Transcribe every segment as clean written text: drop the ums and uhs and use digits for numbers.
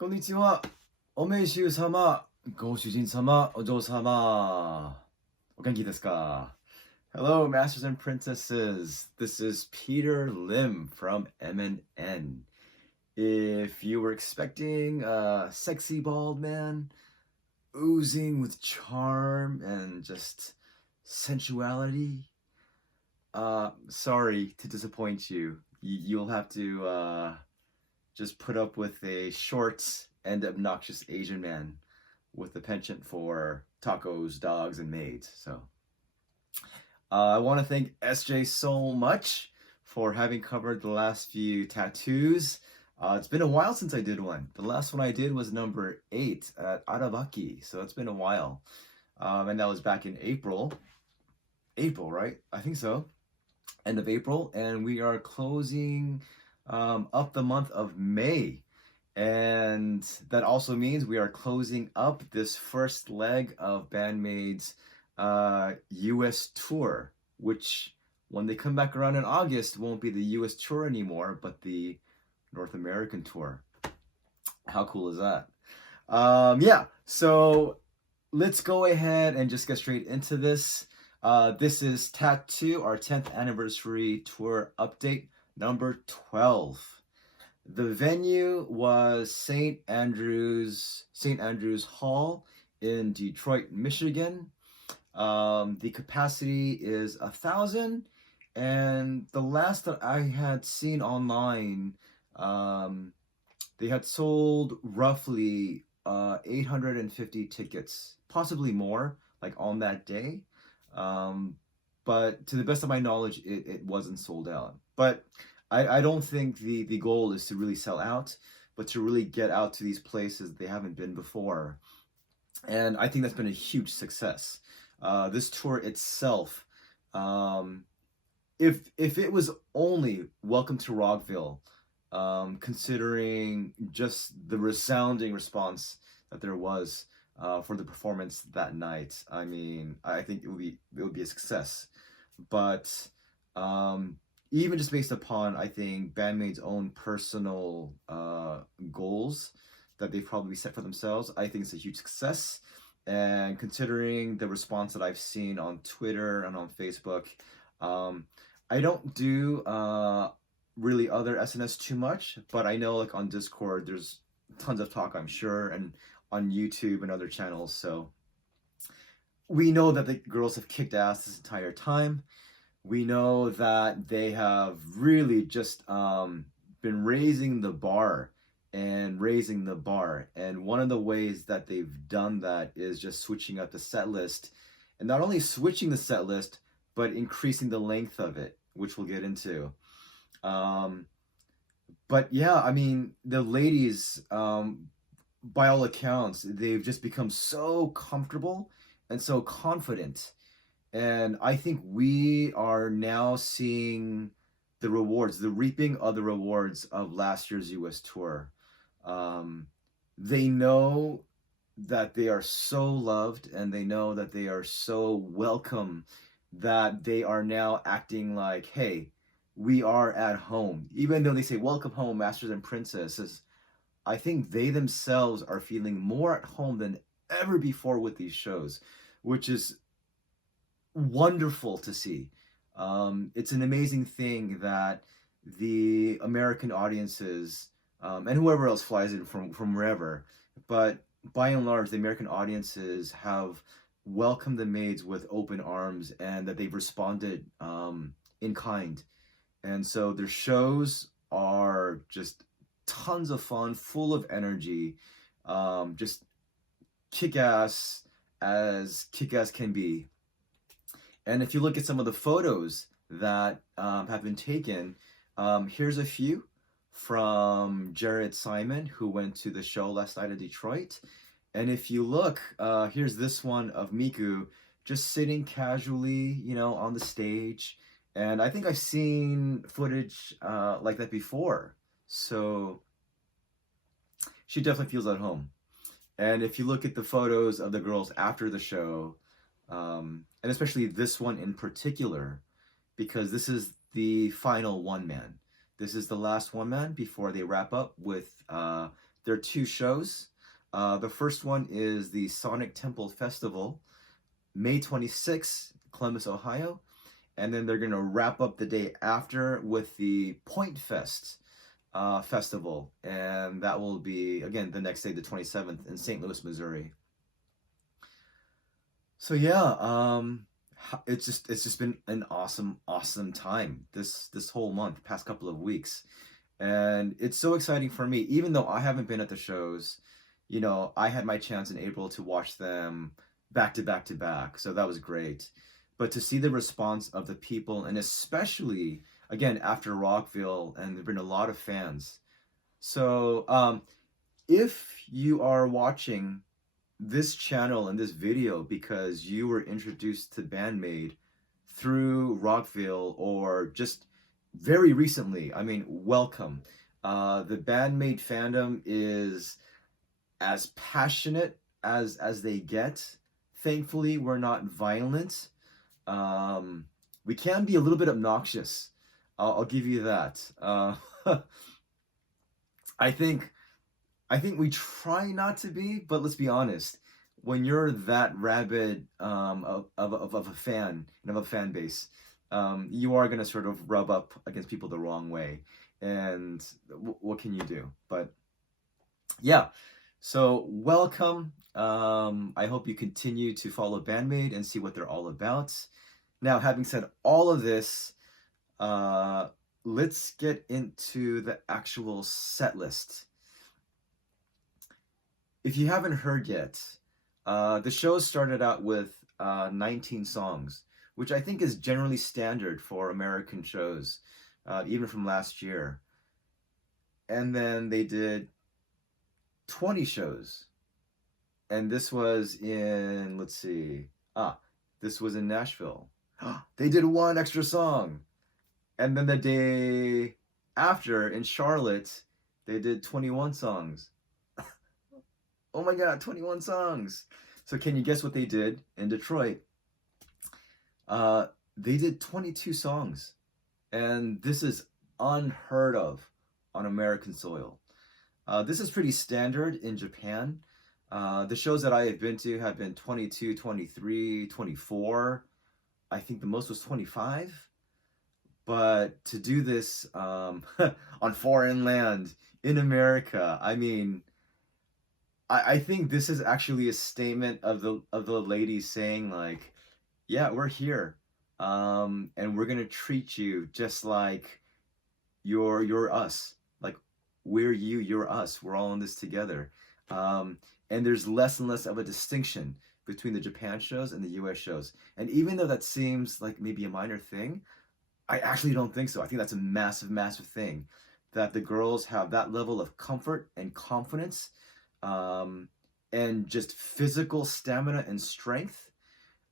こんにちは。おめいしゅう様、ご主人様、お嬢様。お元気ですか? Hello, masters and princesses. This is Peter Lim from MNN. If you were expecting a sexy bald man oozing with charm and just sensuality, sorry to disappoint you. You'll have to just put up with a short and obnoxious Asian man with a penchant for tacos, dogs, and maids. So I want to thank SJ so much for having covered the last few tattoos. It's been a while since I did one. The last one I did was number 8 at Arabaki, so it's been a while. And that was back in April. April, right? I think so. End of April. And we are closing up the month of May. And that also means we are closing up this first leg of Band-Maid's US tour, which when they come back around in August won't be the US tour anymore, but the North American tour. How cool is that? Yeah, so let's go ahead and just get straight into this. This is Tattoo, our 10th anniversary tour update, number 12. The venue was St. Andrew's Hall in Detroit, Michigan. The capacity is 1,000, and the last that I had seen online, they had sold roughly 850 tickets, possibly more, like on that day. But to the best of my knowledge, it wasn't sold out. But I don't think the goal is to really sell out, but to really get out to these places they haven't been before. And I think that's been a huge success. This tour itself, if it was only Welcome to Rockville, considering just the resounding response that there was for the performance that night, I mean, I think it would be a success. But even just based upon, I think, Band-Maid's own personal goals that they've probably set for themselves, I think it's a huge success. And considering the response that I've seen on Twitter and on Facebook, I don't do really other SNS too much, but I know like on Discord there's tons of talk, I'm sure, and on YouTube and other channels. So we know that the girls have kicked ass this entire time. We know that they have really just been raising the bar and raising the bar. And one of the ways that they've done that is just switching up the set list. And not only switching the set list, but increasing the length of it, which we'll get into. But yeah, I mean, the ladies, by all accounts, they've just become so comfortable and so confident. And I think we are now seeing the rewards, the reaping of the rewards of last year's US tour. They know that they are so loved and they know that they are so welcome that they are now acting like, hey, we are at home. Even though they say, welcome home, masters and princesses, I think they themselves are feeling more at home than ever before with these shows, which is wonderful to see. It's an amazing thing that the American audiences and whoever else flies in from wherever, but by and large, the American audiences have welcomed the maids with open arms and that they've responded in kind. And so their shows are just tons of fun, full of energy, just kick-ass as kick-ass can be. And if you look at some of the photos that have been taken, here's a few from Jared Simon, who went to the show last night in Detroit. And if you look, here's this one of Miku just sitting casually, you know, on the stage. And I think I've seen footage like that before. So she definitely feels at home. And if you look at the photos of the girls after the show, and especially this one in particular, because this is the final one man. This is the last one man before they wrap up with There are two shows. The first one is the Sonic Temple Festival, May 26th, Columbus, Ohio. And then they're going to wrap up the day after with the Point Fest festival. And that will be, again, the next day, the 27th, in St. Louis, Missouri. So yeah, it's just been an awesome time this whole month, past couple of weeks. And it's so exciting for me, even though I haven't been at the shows. I had my chance in April to watch them back to back to back, so that was great. But to see the response of the people, and especially again after Rockville, and there've been a lot of fans. So if you are watching this channel and this video because you were introduced to Band-Maid through Rockville, or just very recently, I mean, welcome. The Band-Maid fandom is as passionate as they get. Thankfully, we're not violent. We can be a little bit obnoxious. I'll give you that. I think we try not to be, but let's be honest. When you're that rabid of a fan and of a fan base, you are gonna sort of rub up against people the wrong way. And what can you do? But yeah, so welcome. I hope you continue to follow Band-Maid and see what they're all about. Now, having said all of this, let's get into the actual set list. If you haven't heard yet, the show started out with 19 songs, which I think is generally standard for American shows, even from last year. And then they did 20 shows. And this was in, let's see, this was in Nashville. They did one extra song. And then the day after in Charlotte, they did 21 songs. Oh my God, 21 songs. So can you guess what they did in Detroit? They did 22 songs. And this is unheard of on American soil. This is pretty standard in Japan. The shows that I have been to have been 22, 23, 24. I think the most was 25. But to do this on foreign land in America, I mean, I think this is actually a statement of the ladies saying, like, yeah, we're here, and we're gonna treat you just like you're us. Like, we're you, you're us. We're all in this together. And there's less and less of a distinction between the Japan shows and the US shows. And even though that seems like maybe a minor thing, I actually don't think so. I think that's a massive thing, that the girls have that level of comfort and confidence, and just physical stamina and strength.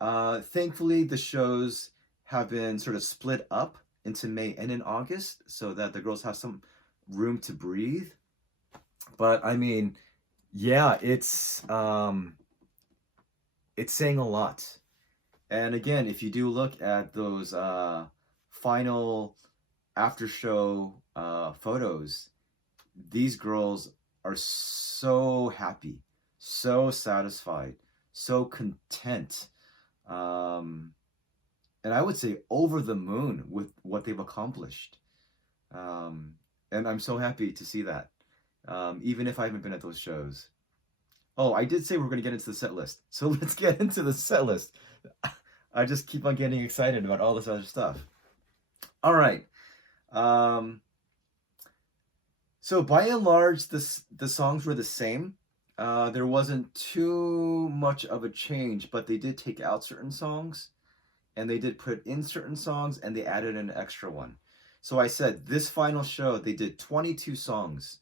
Thankfully, the shows have been sort of split up into May and in August, so that the girls have some room to breathe. But I mean, yeah, it's saying a lot. And again, if you do look at those final after show photos, these girls are so happy, so satisfied, so content, and I would say over the moon with what they've accomplished. And I'm so happy to see that, even if I haven't been at those shows. Oh, I did say we're going to get into the set list, so let's get into the set list. I just keep on getting excited about all this other stuff. All right. So by and large, the songs were the same. There wasn't too much of a change, but they did take out certain songs, and they did put in certain songs, and they added an extra one. So I said this final show, they did 22 songs.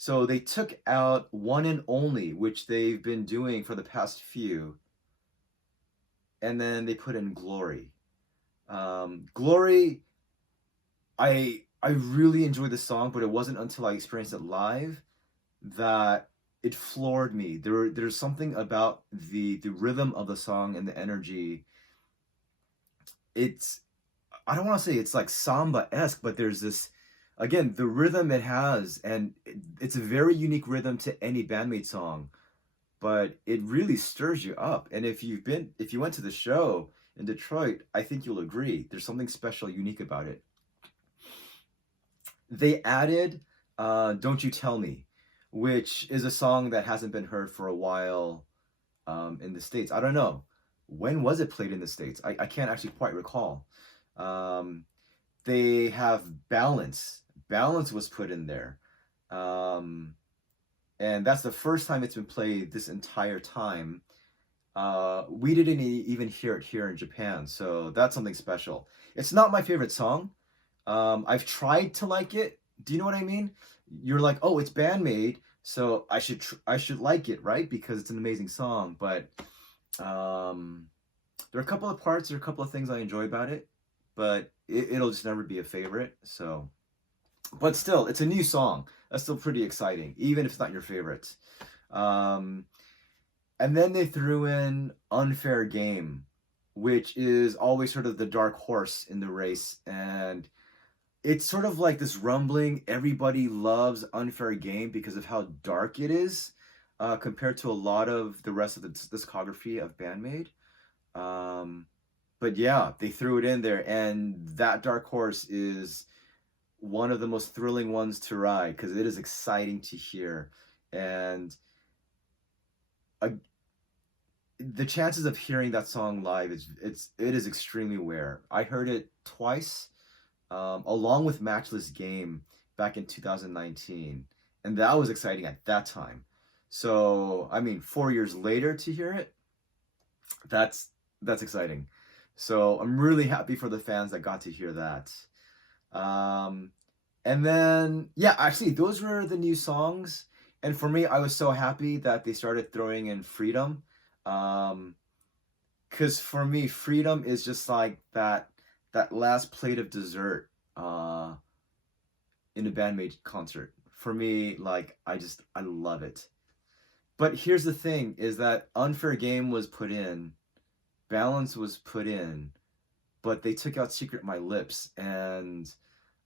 So they took out One and Only, which they've been doing for the past few, and then they put in Glory. Glory, I really enjoyed the song, but it wasn't until I experienced it live that it floored me. There's something about the rhythm of the song and the energy. I don't want to say it's like samba-esque, but there's this again, the rhythm it has, and it's a very unique rhythm to any Band-Maid song, but it really stirs you up. And if you went to the show in Detroit, I think you'll agree. There's something special, unique about it. They added "Don't You Tell Me," which is a song that hasn't been heard for a while in the States. I don't know. When was it played in the States? I can't actually quite recall. Um, they have "Balance." Balance was put in there. Um, and that's the first time it's been played this entire time. We didn't even hear it here in Japan, so that's something special. It's not my favorite song. I've tried to like it. Do you know what I mean? You're like, oh, it's Band-Maid, so I should like it, right? Because it's an amazing song. But there are a couple of parts, there are a couple of things I enjoy about it, but it'll just never be a favorite. So, but still, it's a new song. That's still pretty exciting, even if it's not your favorite. Um, and then they threw in "Unfair Game," which is always sort of the dark horse in the race, and it's sort of like this rumbling. Everybody loves "Unfair Game" because of how dark it is, compared to a lot of the rest of the discography of Band-Maid. Um, but yeah, they threw it in there, and that dark horse is one of the most thrilling ones to ride because it is exciting to hear, and uh, the chances of hearing that song live it is extremely rare. I heard it twice, along with Matchless Game back in 2019, and that was exciting at that time. So I mean, 4 years later to hear it, that's exciting. So I'm really happy for the fans that got to hear that. And then, yeah, actually, those were the new songs. And for me, I was so happy that they started throwing in Freedom. Because for me, Freedom is just like that last plate of dessert in a Band-Maid concert. For me, like, I love it. But here's the thing, is that Unfair Game was put in, Balance was put in, but they took out Secret My Lips, and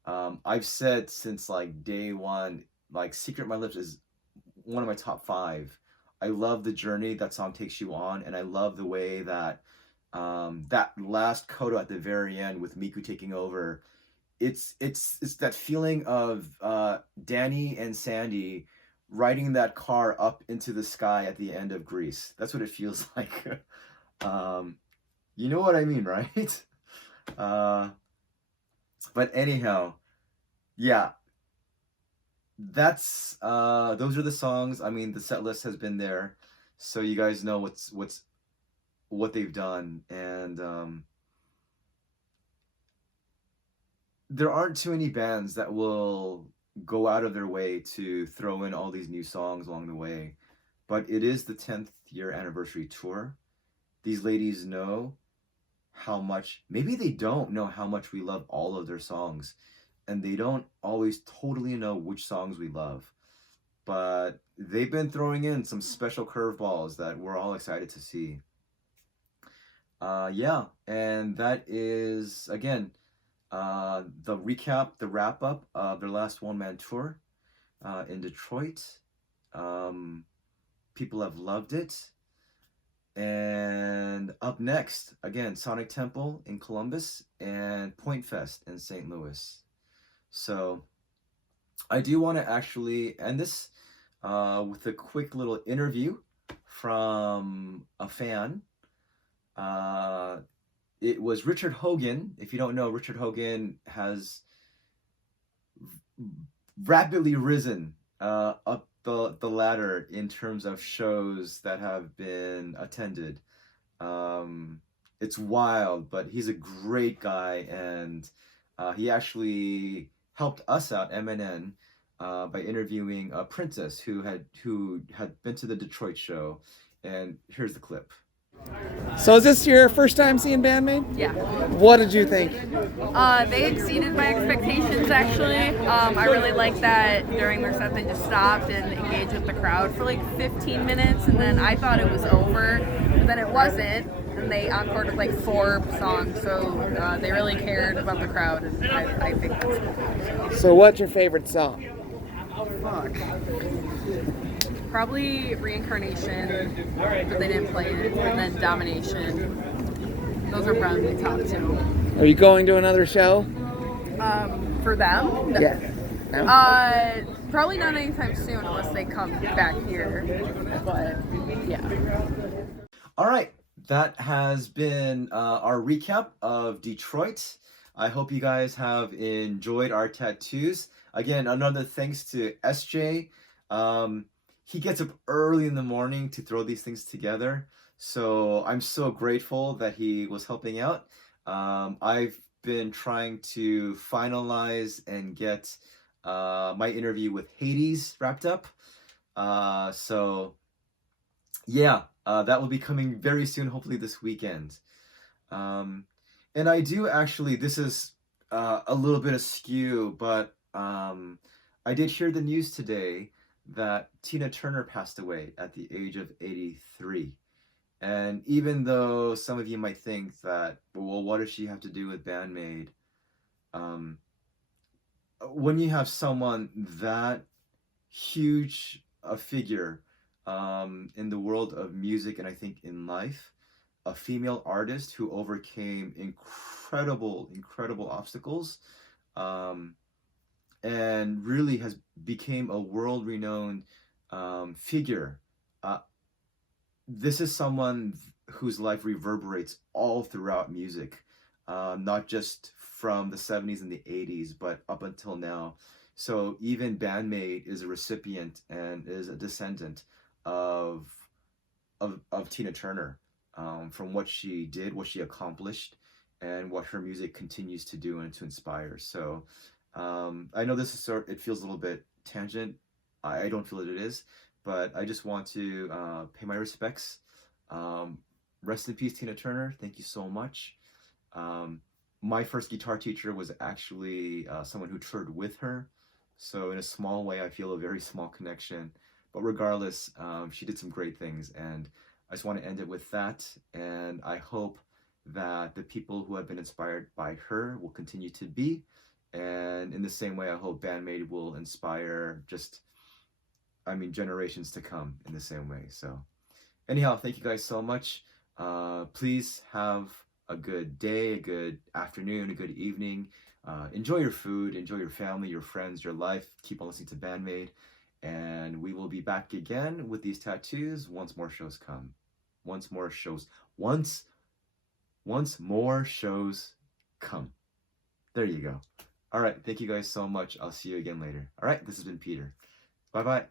I've said since like day one, like Secret My Lips is one of my top five. I love the journey that song takes you on, and I love the way that that last coda at the very end with Miku taking over. It's that feeling of Danny and Sandy riding that car up into the sky at the end of Grease. That's what it feels like. You know what I mean, right? But anyhow, yeah, that's those are the songs. I mean, the set list has been there, so you guys know what they've done, and there aren't too many bands that will go out of their way to throw in all these new songs along the way. But it is the 10th year anniversary tour. These ladies know how much, maybe they don't know how much we love all of their songs, and they don't always totally know which songs we love, but they've been throwing in some special curveballs that we're all excited to see. Yeah, and that is, again, the recap, the wrap up of their last one-man tour in Detroit. People have loved it. And up next, again, Sonic Temple in Columbus and Point Fest in St. Louis. So I do want to actually end this with a quick little interview from a fan. It was Richard Hogan. If you don't know, Richard Hogan has rapidly risen up the ladder in terms of shows that have been attended. It's wild, but he's a great guy, and he actually helped us out, MNN, by interviewing a Princess who had been to the Detroit show, and here's the clip. So is this your first time seeing Band-Maid? Yeah. What did you think? They exceeded my expectations, actually. I really liked that during their set they just stopped and engaged with the crowd for like 15 minutes, and then I thought it was over, but then it wasn't. And and they encored with like 4 songs, so they really cared about the crowd, and I think that's cool. So what's your favorite song? Fuck. Probably Reincarnation, but they didn't play it, and then Domination. Those are probably my top 2. Are you going to another show? For them? Yeah. No? Probably not anytime soon unless they come back here. But yeah. All right, that has been our recap of Detroit. I hope you guys have enjoyed our tattoos. Again, another thanks to SJ. He gets up early in the morning to throw these things together. So I'm so grateful that he was helping out. I've been trying to finalize and get my interview with Hades wrapped up. So yeah, that will be coming very soon, hopefully this weekend. And I do actually, this is a little bit askew, but I did hear the news today that Tina Turner passed away at the age of 83. And even though some of you might think that, well, what does she have to do with Band-Maid? When you have someone that huge a figure in the world of music and I think in life, a female artist who overcame incredible obstacles, and really has became a world-renowned figure. This is someone whose life reverberates all throughout music, not just from the 70s and the 80s, but up until now. So even Band-Maid is a recipient and is a descendant of Tina Turner, from what she did, what she accomplished, and what her music continues to do and to inspire. So I know this is it feels a little bit tangent. I don't feel that it is, but I just want to pay my respects. Rest in peace, Tina Turner. Thank you so much. My first guitar teacher was actually someone who toured with her. So in a small way, I feel a very small connection. But regardless, she did some great things. And I just want to end it with that. And I hope that the people who have been inspired by her will continue to be. And in the same way, I hope Band-Maid will inspire generations to come in the same way. So anyhow, thank you guys so much. Please have a good day, a good afternoon, a good evening. Enjoy your food, enjoy your family, your friends, your life. Keep on listening to Band-Maid. And we will be back again with these tattoos once more shows come. Once more shows come. There you go. All right, thank you guys so much. I'll see you again later. All right, this has been Peter. Bye-bye.